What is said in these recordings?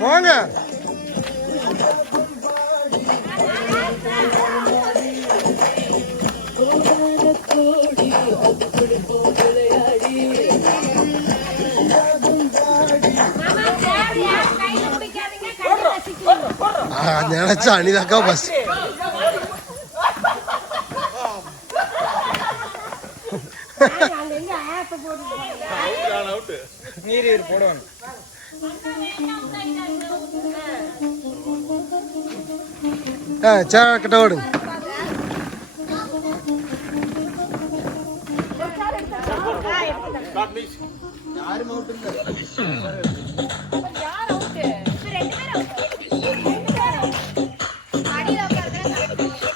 போங்க. நினைச்சா அனிதாக்கா பஸ் நீர் போடுவாங்க. கிட்ட ஓடுங்க.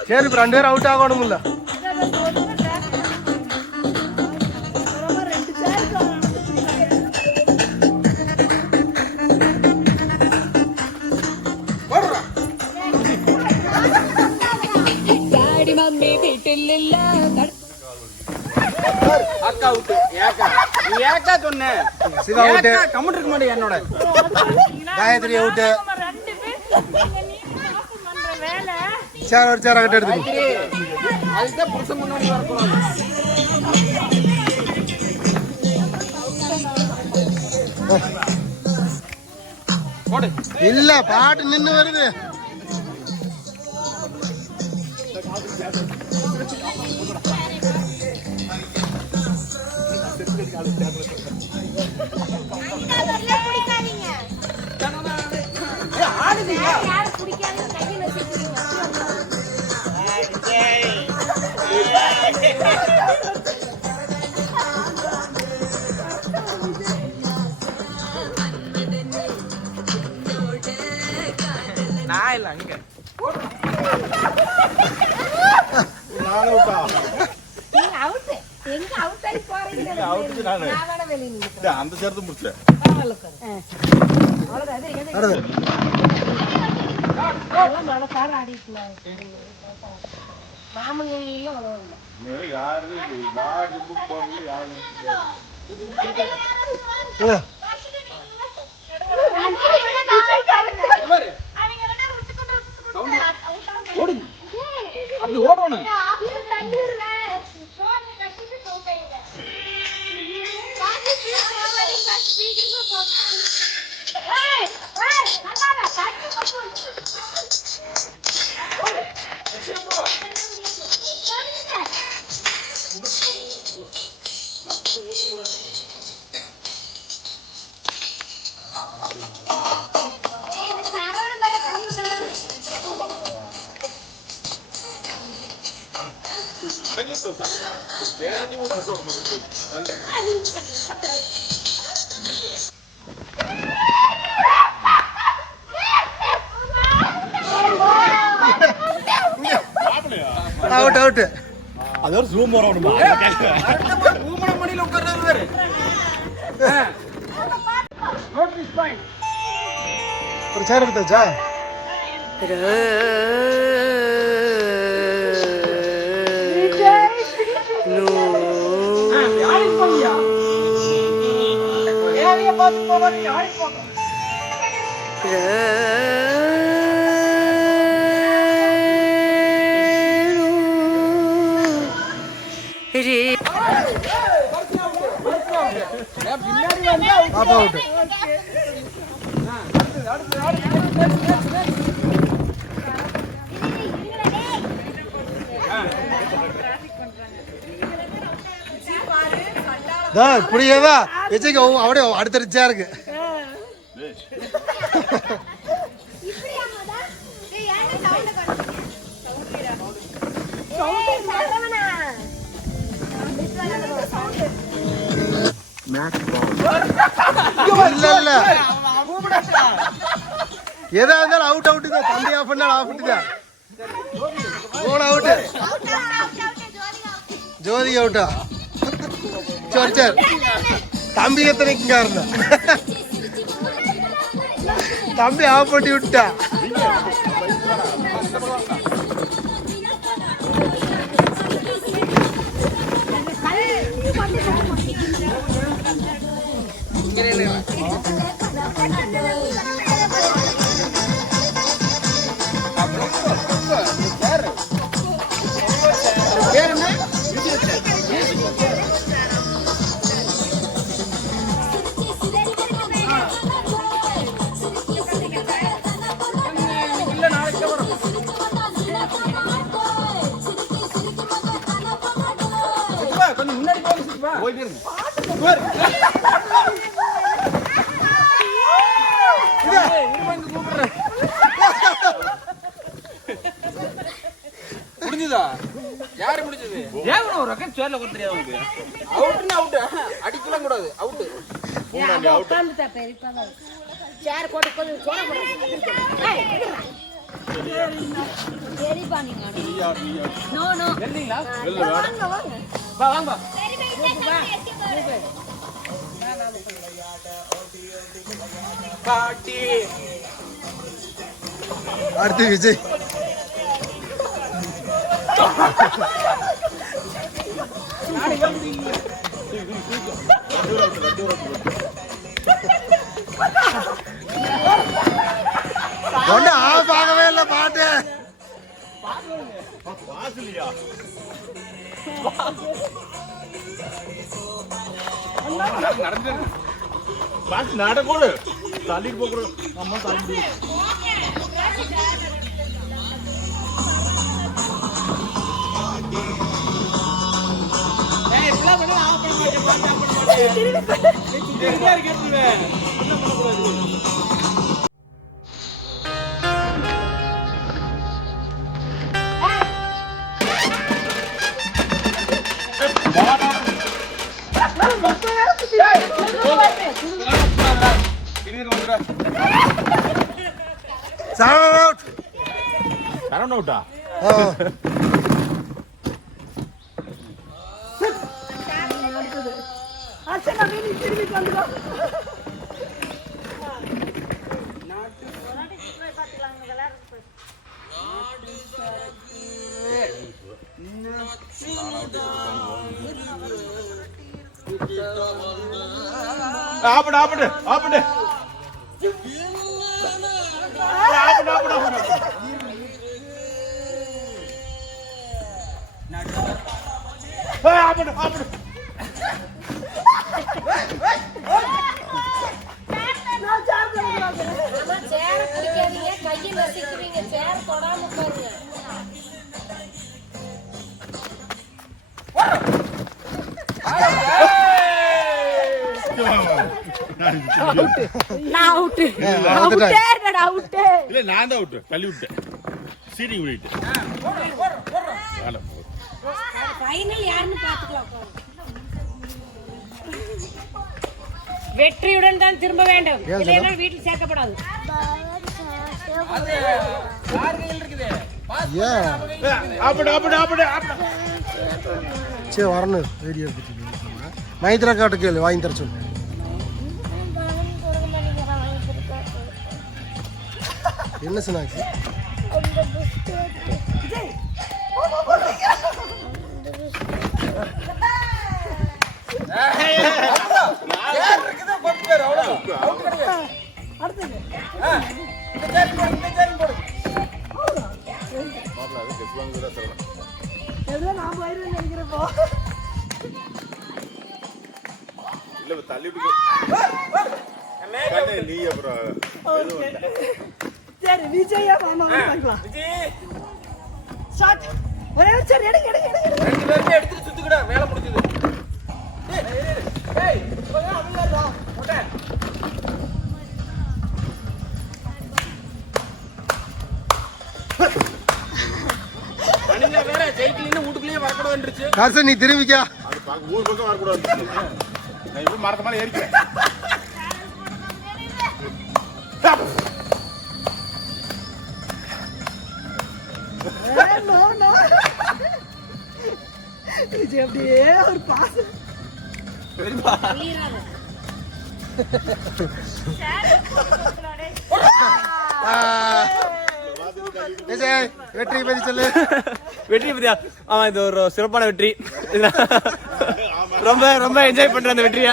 சரி இப்போ 2 பேரும் அவுட் ஆகணும்ல. அக்கா அவுட். நீ ஏக்கா சொன்ன. சிவா அவுட். கமெண்ட் இருக்க மாட்டே என்னோட. காயத்ரி அவுட். சேர் ஒரு சேர் கட்ட எடுத்து. அதுதான் புருஷன் முன்னாடி வரணும். போடு. இல்ல பாட்டு நின்னு வருது. நான் இல்ல அங்க அந்த சேர்த்து முடிச்சேன். அப்படி ஓடணும். Out out. அது ஒரு ஜூம் வரணுமா? ஊமன மணில உட்கார்றாரு வேற. Notice point. ஒரு சேர் எடுத்தாச்சா? பாப்பா அவுட். இப்படியேவா வச்சுக்க அப்படியே அடுத்தடிச்சா இருக்கு. இல்ல இல்ல எதா இருந்தாலும் அவுட் அவுட் தான். தம்பி ஆஃப் பண்ணாலும் ஆஃப் தான். கோல் அவுட். ஜோதி அவுட்டா? சரி சரி. தம்பி எத்தனைக்கு காரணம்? தம்பி ஆஃப் பண்ணி விட்டா. கொஞ்சம் முன்னாடி போய் வா. முடிஞ்சதா? யாரு முடிஞ்சது? ஏன் ஒரு ரகம் சேர்ல கூட தெரியாது உங்களுக்கு. அவுட்னா அவுட். அடிக்கலாம் கூடாது. அவுட். உட்கார்ந்துட்டா பெரியப்பா. சேர் போட்டு கொஞ்சம் சோற போடு. பெரியப்பா நீங்க. No no. வெல்லிங்களா? வாங்க வாங்க. வா வாங்க வா. பாட்டி. அடுத்து விஜய். ஒண்ணு பார்க்கவே இல்லை பாட்டு. நடக்கூடு தள்ளிட்டு போக்குறோம் அம்மா தள்ளி ஏய் இப்பலாம் பண்ணா ஆஃப் பண்ண மாட்டேன். திருப்பி இருக்கு எடுத்துவே. என்ன பண்ண கூடாது. கரண்ட் அவுட்டா ஆப்படு ஆப்படு ஆப்படு ஆப்படு ஆப்படு ஆப்படு ஆப்படு ஆப்படு சேர பிடிக்காதீங்க, கையை நசிக்குவீங்க. சேர தொடாம பாருங்க. நான் அவுட். அவுட். இல்ல நான் தான் அவுட் தள்ளி விட்டேன் சீட்டிங் விட்டு ஃபைனல் யாருன்னு பாத்துக்கலாம். வெற்றியுடன் தான் திரும்ப வேண்டும், இல்லைன்னா வீட்டில் சேர்க்கப்படாது. ஆப்படு ஆப்படு ஆப்படு சரி வரணும் வீடியோ மைத்ரா காட்டு கேளு வாங்கி தர சொல்லு. என்ன ஸ்நாக்ஸ்? இல்ல தள்ளி நீ அப்புறம் சரி விஜயா மாமா பார்க்கலாம். விஜய் ஷாட் ஒரே சரி எடு எடு எடு எடு. ரெண்டு பேரும் எடுத்து சுத்துக்குடா வேலை முடிஞ்சது. ஏய் போங்க அவங்களா ஓடே. அனிங்க வேற ஜெயிக்கலின்னு வீட்டுக்குள்ளே வரக்கூடாதுன்றுச்சு. காசு நீ திரும்பிக்கா. அது பாக்க ஊர் பக்கம் வரக்கூடாது. நான் இப்ப மரத்த மேல ஏறிக்கிறேன். நோ நோ விஜய் அப்படியே ஒரு பாஸ். விஜய் வெற்றி பத்தி சொல்லு. வெற்றி பத்தியா? ஆமா, இது ஒரு சிறப்பான வெற்றி. ரொம்ப ரொம்ப என்ஜாய் பண்றேன் அந்த வெற்றியை.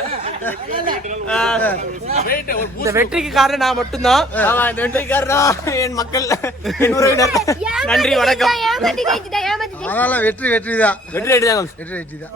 இந்த வெற்றிக்கு காரணம் நான் மட்டும்தான். ஆமா, இந்த வெற்றிக்கு காரணம் என் மக்கள், என் உறவினர். நன்றி, வணக்கம். அதனால வெற்றி வெற்றி தான். வெற்றி வெற்றி தான். வெற்றி வெற்றி தான்.